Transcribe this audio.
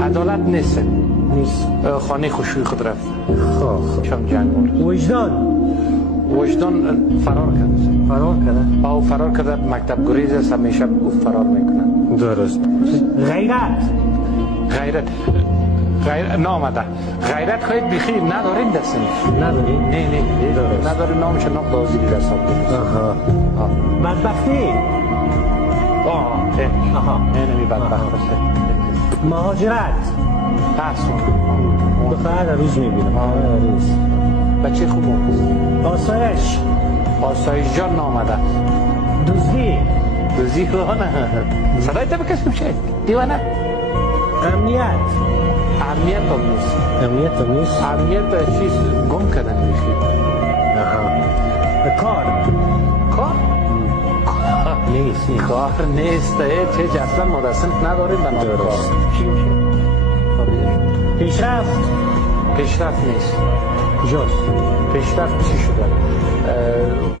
عدالت نیست. خانه خوشوی خود رفت. شام جنگ بود. وجدان فرار کرده. او فرار کرده، مکتب گریز است، همیشه او فرار میکنه. درست. غیرت نامده. غیرت خواهید بیخی ندارین دستن. نداری؟ نه درست. نداری، نامش نام بازیری رساب بود. بدبختی؟ نمی بدبخت باشه. مهاجرت؟ دختر در روز میبینم. روز. بچه خوب بود. آسایش جان نامده. دوزی خواه نه. صدای تا بکش بشه. دیوانه. امنیت هم نیست. امنیت چیز گم کردن میخی. کار نیست. چه اصلا مدرسن نداریم به نام کار. چی میشه؟ پیشرفت نیست. کجاست؟ پیشرفت چی شده؟